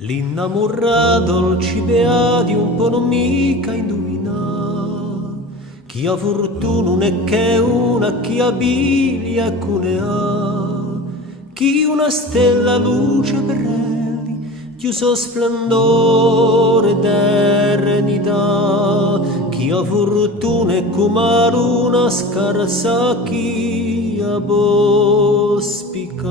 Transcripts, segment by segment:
L'innamorato ci beati un po' non mica indovina chi ha fortuna non è che una, chi ha biglia e cune ha, chi una stella luce per redi, chiuso splendore d'eternità, chi ha fortuna è come la luna scarsa chi ha bospica.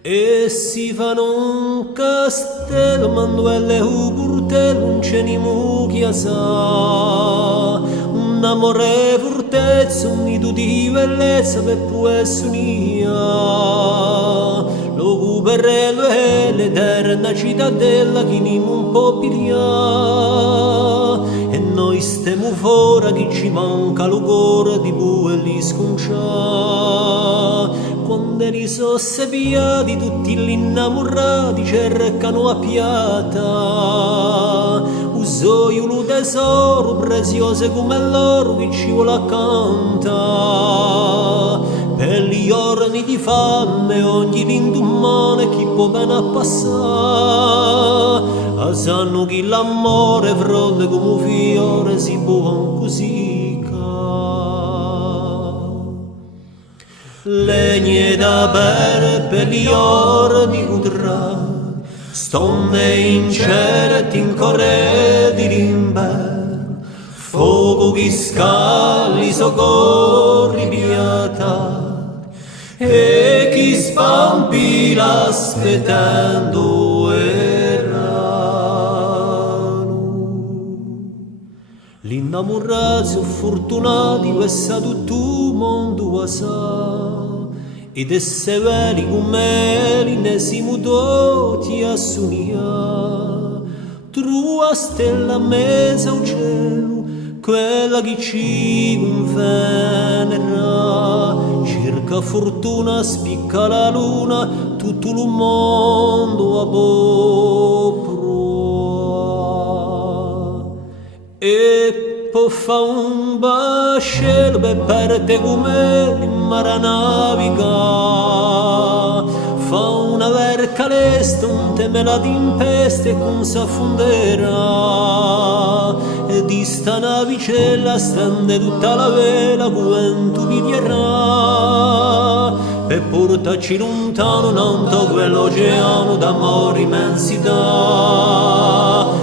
E si fanno un castello, manduelle un burtello, un cenimu che sa, un amore fortezza, un nido di bellezza per può essere unia. Lo cuperello è l'eterna cittadella che nimo un po' piglia, e noi stiamo fuori che ci manca lo cuore di bue e li sconcia. Quando risosse piati tutti gli innamorati cercano a piata usoiolo tesoro preziose come l'oro che ci vuole accanto per gli orni di fame ogni l'indomane chi può bene a passare sanno che l'amore frolle come un fiore si può così. Legne da bere per gli orni udrà, stonne incerte in corre di l'inverno, fuoco che scali soccorri pietà, e chi spampila aspettando erano. L'innamorati sono fortunati, questa tutto mondo sa, ed è severi come l'inesimo doti a sunia. Trua stella a mezzo al cielo, quella che ci convenerà. Cerca fortuna, spicca la luna, tutto il mondo a popro. E poi fa un vascello per parte come mare naviga, fa una verca lesta, un temela tempeste con s'affonderà, e di sta navicella stende tutta la vela quanto piglierà, per portarci lontano nanto quell'oceano d'amore immensità.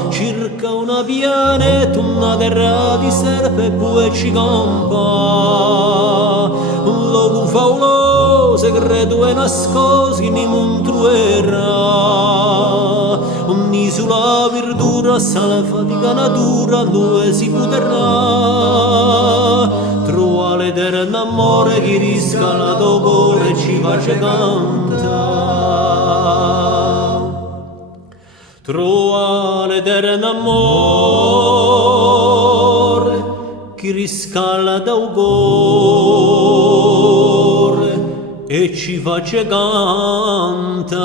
Circa una pianeta, una terra di serpe, poi ci campa un luogo favoloso, credo e nascosto che ne montruerà, un'isola verdura, sala fatica natura, dove si potrà trovare l'eterno amore che riscala il cuore e ci face cantare. Trova l'eterno amore che riscala dal cuore e ci face cantare.